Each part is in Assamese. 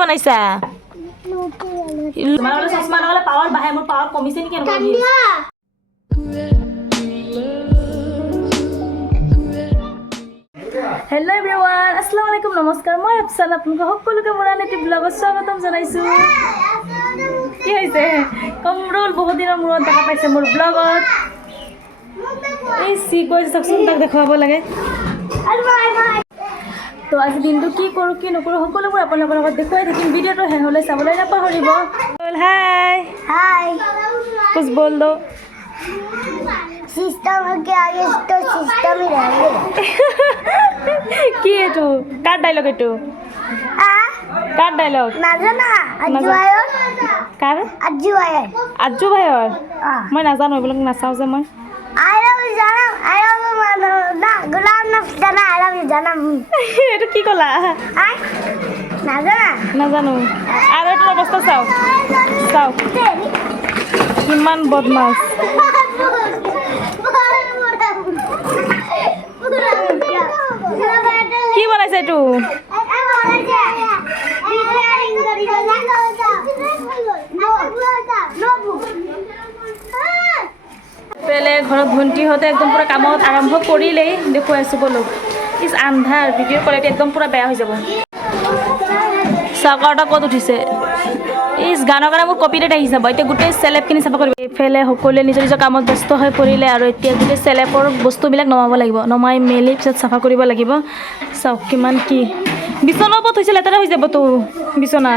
বনাইছা তোমাৰ চশমা লাগালে পাওয়াৰ বাহে মোৰ পাওয়াৰ কমিছে নেকি হেল্ল' এভৰিৱান আসসালামু আলাইকুম নমস্কাৰ মই আফসানা আপোনালোক সকলোকে মোৰ আন এটি ব্লগত স্বাগতম জনাইছোঁ কি হৈছে কমৰুল বহুত দিনৰ মূৰত দেখা পাইছে মোৰ ব্লগত এই চি কৈছে চাওকচোন তাক দেখুৱাব লাগে তো আজি দিনটো কি কৰোঁ কি নকৰোঁ সকলোবোৰ আপোনালোকৰ লগত দেখুৱাই থাকিম ভিডিঅ'টো শেষলৈ চাবলৈ নাপাহৰিব হাই हाय कुछ बोल दो सिस्टम के आगे तो सिस्टम ही रहेंगे কি এইটো কাৰ ডাইলগ এইটো কাৰ ডাইলগ नाजना अज्जू आयो কাৰ अज्जू आयो আজু ভাইৰ মই নাজানো এইবিলাক নাচাওঁ যে মই आई लव जानम आई लव मानो ना गुलाम नफ्स जाना आई लव जानम এইটো কি ক'লা आई नाजना নাজানো আৰু এইটো অৱস্থা চাওঁ চাওঁ কিমান বদমাছ কি বনাইছে এইটো পেলে ঘৰত ভণ্টিহঁতে একদম পুৰা কামত আৰম্ভ কৰিলেই দেখুৱাই আছোঁ বলক ইছ আন্ধাৰ ভিডিঅ' কোৱালিটি একদম পুৰা বেয়া হৈ যাব চাকাৰটা ক'ত উঠিছে ইছ গানৰ কাৰণে মোৰ কপিৰাইট আহি যাব এতিয়া গোটেই চেলেবখিনি চাফা কৰিব এইফালে সকলোৱে নিজৰ নিজৰ কামত ব্যস্ত হৈ পৰিলে আৰু এতিয়া গোটেই চেলেবৰ বস্তুবিলাক নমাব লাগিব নমাই মেলি পিছত চাফা কৰিব লাগিব চাওক কিমান কি বিচনাৰ ওপৰত হৈছে লেতেৰা হৈ যাবতো বিচনা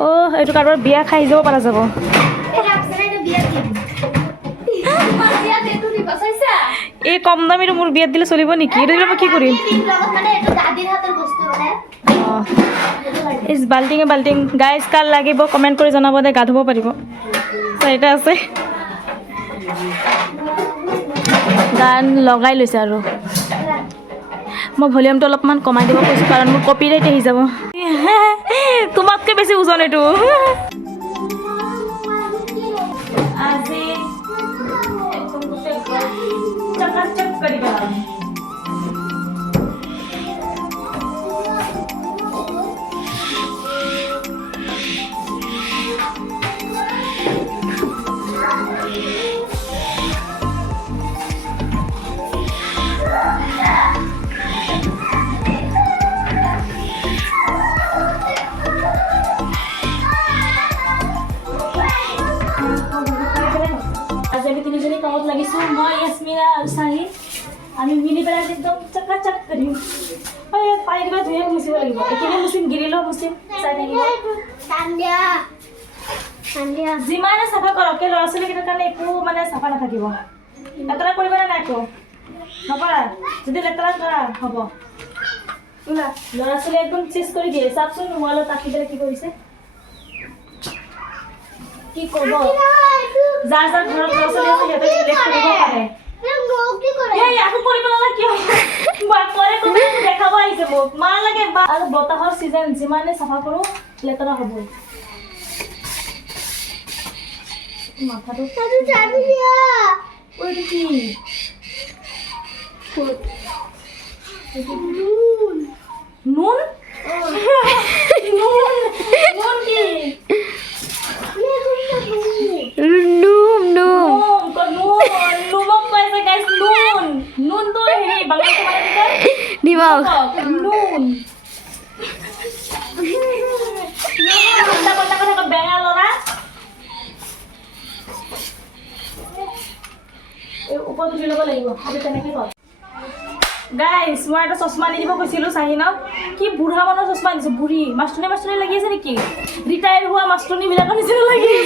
অ' এইটো কাৰোবাৰ বিয়া খাই যাব পৰা যাব এই কম দামীটো মোৰ বিয়াত দিলে চলিব নেকি এইটো দিলে মই কি কৰিম ইছ বাল্টিং গাইজ কাৰ লাগিব কমেণ্ট কৰি জনাব দে গা ধুব পাৰিব চাৰিটা আছে গান লগাই লৈছে আৰু মই ভলিউমটো অলপমান কমাই দিব কৈছোঁ কাৰণ মোৰ কপিৰাইট আহি যাব তোমাতকৈ বেছি ওজন এইটো আজি চকাচক কৰিবা আমি তিনিজনী কামত লাগিছোঁ মই ইয়াস্মিনা আৰু চাহি আমি মিলি পেলাই একদম চকাচক কৰিম পানী কিবা ধুনীয়াকৈ মুচিব লাগিব এইখিনি মুচিম গিৰিলেও মুচিম চাই থাকিব যিমানে চাফা কৰক ল'ৰা ছোৱালীকেইটাৰ কাৰণে একো মানে চাফা নাথাকিব লেতেৰা কৰিবনে নাই একো নকৰা যদি লেতেৰা কৰা হ'ব ল'ৰা ছোৱালী একদম চেজ কৰি দিয়ে চাওকচোন ৱালত আঁকি পেলাই কি কৰিছে কি ক'ব যাৰ যাৰ ঘৰত ল'ৰা ছোৱালী আছে সিহঁতে লেট কৰিব পাৰে আকৌ কৰিব নালাগে কিয় কৰে তুমি দেখাব আহিছে মোক মাৰ লাগে আৰু বতাহৰ চিজন যিমানে চাফা কৰোঁ লেতেৰা হ'ব মাথাটো কি নুন নুন কি গাইজ মই এটা চশমা আনি দিব কৈছিলোঁ চাহিনক কি বুঢ়া মানুহৰ চশমা আনিছোঁ বুঢ়ী মাষ্টৰনী লাগি আছে নেকি ৰিটায়াৰ হোৱা মাষ্টৰনীবিলাকৰ নিচিনা লাগি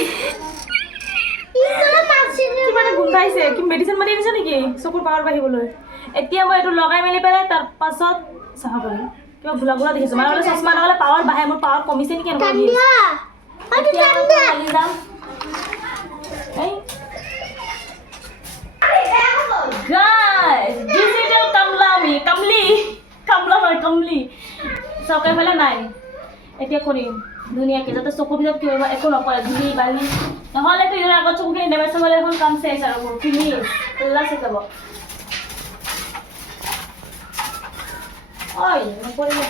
কিবা এটা গোন্ধাইছে কি মেডিচিন মাৰি দিছে নেকি চকুৰ পাৱাৰ বাঢ়িবলৈ এতিয়া মই এইটো লগাই মেলি পেলাই তাৰ পাছত চাফা কৰিম কিবা ভোলা ভোলা দেখিছোঁ মানে বোলে চশমা লগালে পাৱাৰ বাঢ়ে মোৰ পাৱাৰ কমিছে নেকি এনেকুৱা ডিজিটেল কামলি চৰকাৰী ফালে নাই এতিয়া কৰিম ধুনীয়াকৈ যাতে চকুৰ ভিতৰত কি হ'ব একো নপৰে ধূলি বালি নহ'লেতো ইয়াৰ আগত চকুখিনি নেমেচ হ'লে এখন কাম চেচ আৰু মোৰ ফিনিছ লাছ হৈ যাব ঐ নপৰিলে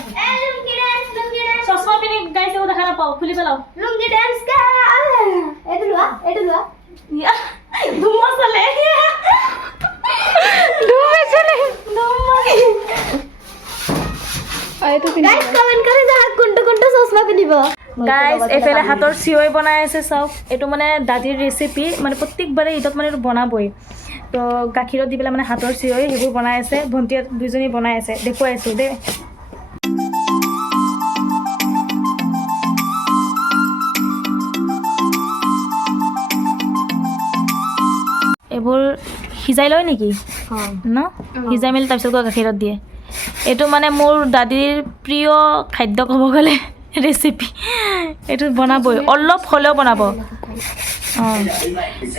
পিনি গাইছে ও দেখা নাপাও খুলি পেলাও লুঙ্গি ডান্স কা এটো লোৱা ধুমা চলে ধুমা চলে গাইস কমেন্ট কৰি যা কোনটো চশমা পিন্ধিব গাইস এফালে হাতৰ চিৱৈ বনাই আছে চাওক এইটো মানে দাদিৰ ৰেচিপি মানে প্ৰত্যেকবাৰে ঈদত মানে এইটো বনাবই তো গাখীৰত দি পেলাই মানে হাতৰ চিৱৈ সেইবোৰ বনাই আছে ভণ্টি দুজনী বনাই আছে দেখুৱাই আছো দেই এইবোৰ সিজাই লয় নেকি ন সিজাই মেলি তাৰপিছত গাখীৰত দিয়ে এইটো মানে মোৰ দাদিৰ প্ৰিয় খাদ্য ক'ব গ'লে ৰেচিপি এইটো বনাবই অলপ হ'লেও বনাব অঁ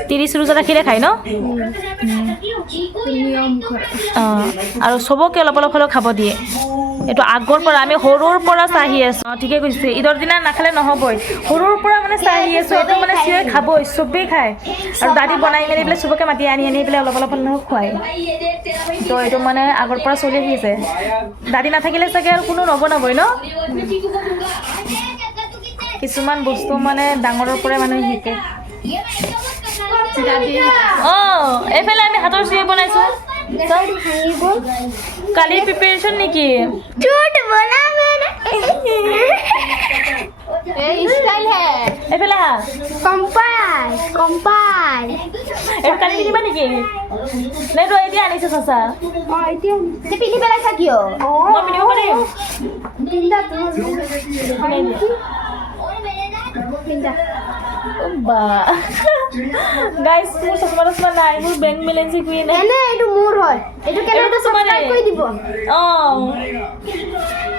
30 ৰোজা ৰাখিলে খায় ন অঁ আৰু চবকে অলপ অলপ হ'লেও খাব দিয়ে এইটো আগৰ পৰা আমি সৰুৰ পৰা চাহি আছোঁ অঁ ঠিকে কৈছে ঈদৰ দিনা নাখালে নহ'বই সৰুৰ পৰা মানে চাহি আছোঁ এইটো মানে চিঞৰি খাবই চবেই খায় আৰু দাদি বনাই মেলি পেলাই চবকে মাতি আনি পেলাই অলপ অলপ হ'লেও খুৱায় তো এইটো মানে আগৰ পৰা চলি আহিছে দাদি নাথাকিলে চাগে আৰু কোনো নবনাবই ন কিছুমান বস্তু মানে ডাঙৰৰ পৰাই মানুহে শিকে অঁ এইফালে আমি হাতৰ চিঞৰি বনাইছোঁ কালিৰ প্ৰিপেৰেশ্যন নেকি झूठ बोला मैंने स्टाइल है এইফালে হা कंपास এইটো কালি পিন্ধিবা নেকি নে তই এতিয়া আনিছে চাচা ते पिनी पेला था क्यों মই পিন্ধিব পাৰিম पिंदा বা গাইস মোৰ চশমা নাই মোৰ বেংক বেলেঞ্চ একোৱে নাই এনে এটো মোৰ হয় এটো কেনে এইটো সাবস্ক্ৰাইব কৰি দিব অঁ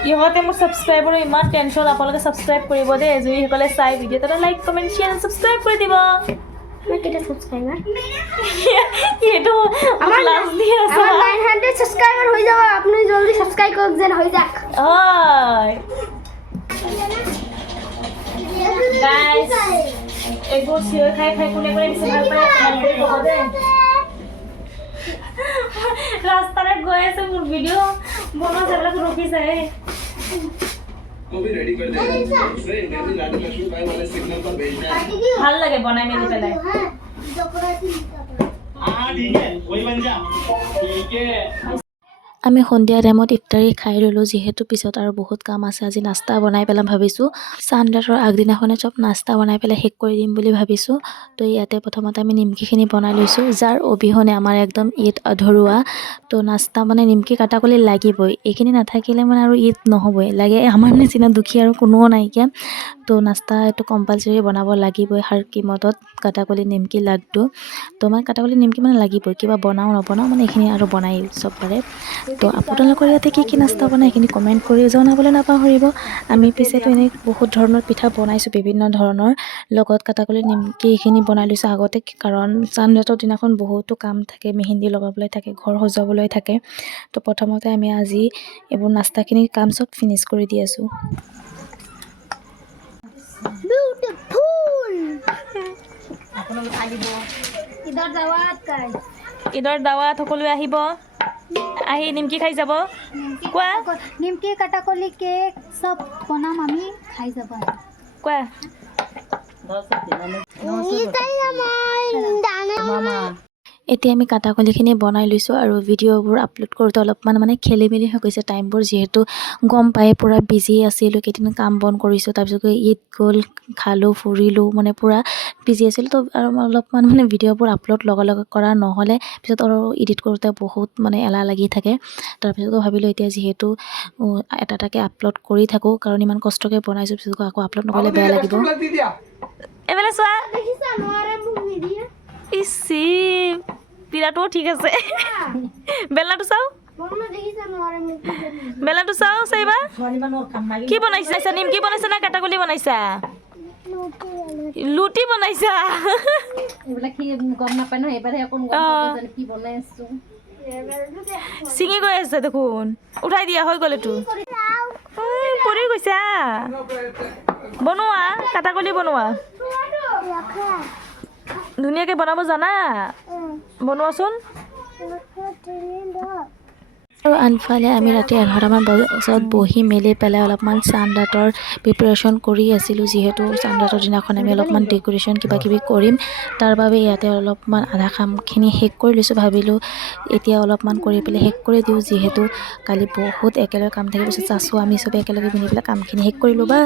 ইহঁতে মোৰ ছাবস্ক্ৰাইবাৰ ইমান টেনশ্যন আপোনালোকে ছাবস্ক্ৰাইব কৰিব দেই জুইসকলে চাই ভিডিঅ' এটা লাইক কমেণ্ট শ্বেয়াৰ ছাবস্ক্ৰাইব কৰি দিব মই কেটা সাবস্ক্ৰাইবাৰ এইটো আমাৰ লাষ্ট দিয়ে আছে আমার 900 সাবস্ক্রাইবার হয়ে যাবে আপনি জলদি সাবস্ক্রাইব করুন যেন হয়ে যাক হয় গাইস এইবোৰ চিঞৰ খাই কোনে বেছি ভাল পায় কমেণ্ট কৰি ক'ব দেই ৰাস্তাৰে গৈ আছে মোৰ ভিডিঅ' বনোৱা সেইবিলাক ৰখি যায় को भी रेडी कर देना दूसरे इंटरव्यू रानी लक्ष्मी भाई वाले सिग्नल पर भेजना है ভাল লাগে বনাই মেলি পেলাই हाँ ठीक है वही बन जा ठीक है আমি সন্ধিয়া টাইমত ইফতাৰী খাই ল'লোঁ যিহেতু পিছত আৰু বহুত কাম আছে আজি নাস্তা বনাই পেলাম ভাবিছোঁ ছানডে'ৰ আগদিনাখনে চব নাস্তা বনাই পেলাই শেষ কৰি দিম বুলি ভাবিছোঁ তো ইয়াতে প্ৰথমতে আমি নিমকিখিনি বনাই লৈছোঁ যাৰ অবিহনে আমাৰ একদম ঈদ আধৰুৱা তো নাস্তা মানে নিমকি কাটাকলি লাগিবই এইখিনি নাথাকিলে মানে আৰু ঈদ নহ'বই লাগে আমাৰ নিচিনা দুখী আৰু কোনোও নাইকিয়া তো নাস্তা এইটো কম্পালচৰি বনাব লাগিবই হাৰ কিমতত কাটাকলি নিমকি লাড্ডু তো মানে কাটাকলি নিমকি মানে লাগিবই কিবা বনাওঁ নবনাওঁ মানে এইখিনি আৰু বনাই চব পাৰে তো আপোনালোকৰ ইয়াতে কি নাস্তা বনাই এইখিনি কমেণ্ট কৰি জনাবলৈ নাপাহৰিব আমি পিছেতো এনেই বহুত ধৰণৰ পিঠা বনাইছোঁ বিভিন্ন ধৰণৰ লগত কাটাকলি নিমকি এইখিনি বনাই লৈছোঁ আগতে কাৰণ চানডে'ৰ দিনাখন বহুতো কাম থাকে মেহেন্দি লগাবলৈ থাকে ঘৰ সজাবলৈ থাকে তো প্ৰথমতে আমি আজি এইবোৰ নাস্তাখিনি কাম চব ফিনিছ কৰি দি আছোঁ বিউটিফুল আপোনালোক আহিব ইদৰ দাৱাত কাই ঈদৰ দাৱাত সকলোৱে আহিব আহি নিমকি খাই যাব কোৱা নিমকি কাটাকলি কেক সব বনাম আমি খাই যাব কোৱা এতিয়া আমি কাটাকলিখিনি বনাই লৈছোঁ আৰু ভিডিঅ'বোৰ আপলোড কৰোঁতে অলপমান মানে খেলি মেলি হৈ গৈছে টাইমবোৰ যিহেতু গম পাই পূৰা বিজি আছিলোঁ কেইদিন কাম বন কৰিছোঁ তাৰপিছত ঈদ গ'ল খালোঁ ফুৰিলোঁ মানে পূৰা বিজি আছিলোঁ তো আৰু অলপমান মানে ভিডিঅ'বোৰ আপলোড লগে কৰা নহ'লে পিছত আৰু এডিট কৰোঁতে বহুত মানে এলাহ লাগি থাকে তাৰপিছতো ভাবিলোঁ এতিয়া যিহেতু এটা এটাকৈ আপলোড কৰি থাকোঁ কাৰণ ইমান কষ্টকৈ বনাইছোঁ পিছত আকৌ আপলোড নকৰিলে বেয়া লাগিব এইফালে চোৱা দেখিছা নোৱাৰে মোক নিদিয়ে ইচি পিৰাটোও ঠিক আছে বেলনাটো চাওঁ বৰ্ণ দেখিছা নোৱাৰে মোক বেলনাটো চাওঁ চাইবা কি বনাইছা নিমকি বনাইছা না কাটাকলি বনাইছা লুটি বনাইছা এইবিলাক কি গম নাপায় ন এবাৰহে অকণ গম পাব কি বনাই আছোঁ ছিঙি গৈ আছে দেখোন উঠাই দিয়া হৈ গ'ল এইটো পৰি গৈছা বনোৱা কাটাকলি বনোৱা ধুনীয়াকৈ বনাব জানা বনোৱাচোন আৰু আনফালে আমি ৰাতি 11টামান বজাত বহি মেলি পেলাই অলপমান চান্দাতৰ প্ৰিপাৰেশ্যন কৰি আছিলোঁ যিহেতু চান্দাতৰ দিনাখন আমি অলপমান ডেক'ৰেশ্যন কিবা কিবি কৰিম তাৰ বাবে ইয়াতে অলপমান আধা কামখিনি শেষ কৰি লৈছোঁ ভাবিলোঁ এতিয়া অলপমান কৰি পেলাই শেষ কৰি দিওঁ যিহেতু কালি বহুত একেলগে কাম থাকিব চাচো আমি চবে একেলগে মিলি পেলাই কামখিনি শেষ কৰিলোঁ বাছ